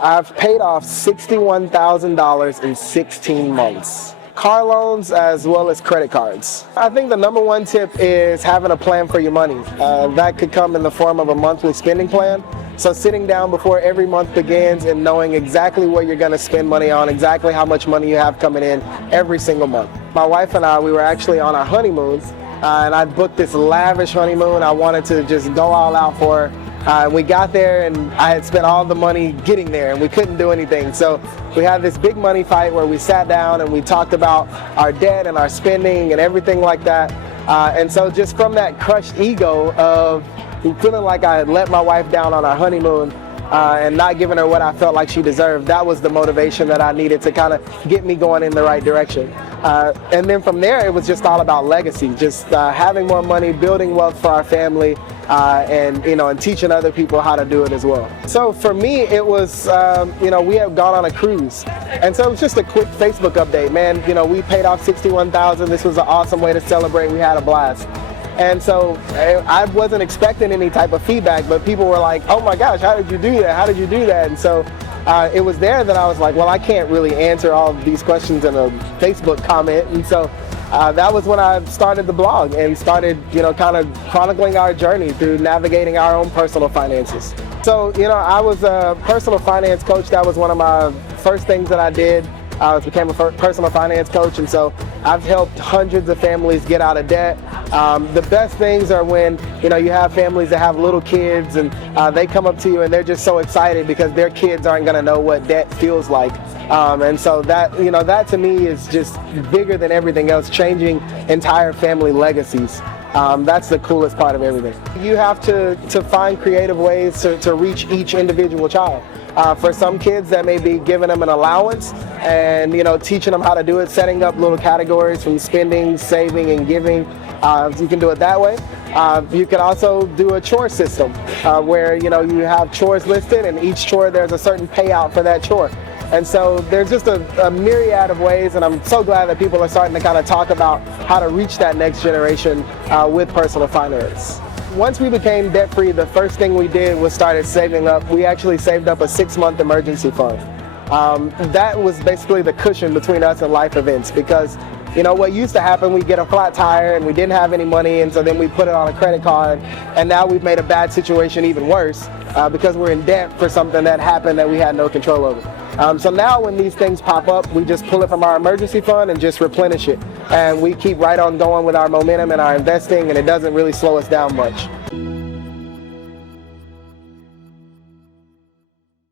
I've paid off $61,000 in 16 months. Car loans as well as credit cards. I think the number one tip is having a plan for your money. That could come in the form of a monthly spending plan. So sitting down before every month begins and knowing exactly what you're going to spend money on, exactly how much money you have coming in every single month. My wife and I, we were actually on our honeymoon, and I booked this lavish honeymoon. I wanted to just go all out for her. We got there and I had spent all the money getting there and we couldn't do anything. So we had this big money fight where we sat down and we talked about our debt and our spending and everything like that. And so just from that crushed ego of feeling like I had let my wife down on our honeymoon and not giving her what I felt like she deserved, that was the motivation that I needed to kind of get me going in the right direction. And then from there, it was just all about legacy, just having more money, building wealth for our family, and teaching other people how to do it as well. So for me, it was, we have gone on a cruise. And so it was just a quick Facebook update, man. We paid off $61,000. This was an awesome way to celebrate. We had a blast. And so I wasn't expecting any type of feedback, but people were like, oh my gosh, how did you do that? How did you do that? And so it was there that I was like, well, I can't really answer all of these questions in a Facebook comment. And so that was when I started the blog and started, kind of chronicling our journey through navigating our own personal finances. So, I was a personal finance coach. That was one of my first things that I did. I became a personal finance coach, and so I've helped hundreds of families get out of debt. The best things are when you have families that have little kids and they come up to you and they're just so excited because their kids aren't going to know what debt feels like. And so that that to me is just bigger than everything else, changing entire family legacies. That's the coolest part of everything. You have to find creative ways to reach each individual child. For some kids, that may be giving them an allowance and teaching them how to do it, setting up little categories from spending, saving, and giving. You can do it that way. You can also do a chore system where you have chores listed, and each chore there's a certain payout for that chore. And so there's just a myriad of ways, and I'm so glad that people are starting to kind of talk about how to reach that next generation with personal finance. Once we became debt-free, the first thing we did was started saving up. We actually saved up a 6-month emergency fund. That was basically the cushion between us and life events, because what used to happen, we get a flat tire and we didn't have any money, and so then we put it on a credit card, and now we've made a bad situation even worse because we're in debt for something that happened that we had no control over. So now when these things pop up, we just pull it from our emergency fund and just replenish it. And we keep right on going with our momentum and our investing, and it doesn't really slow us down much.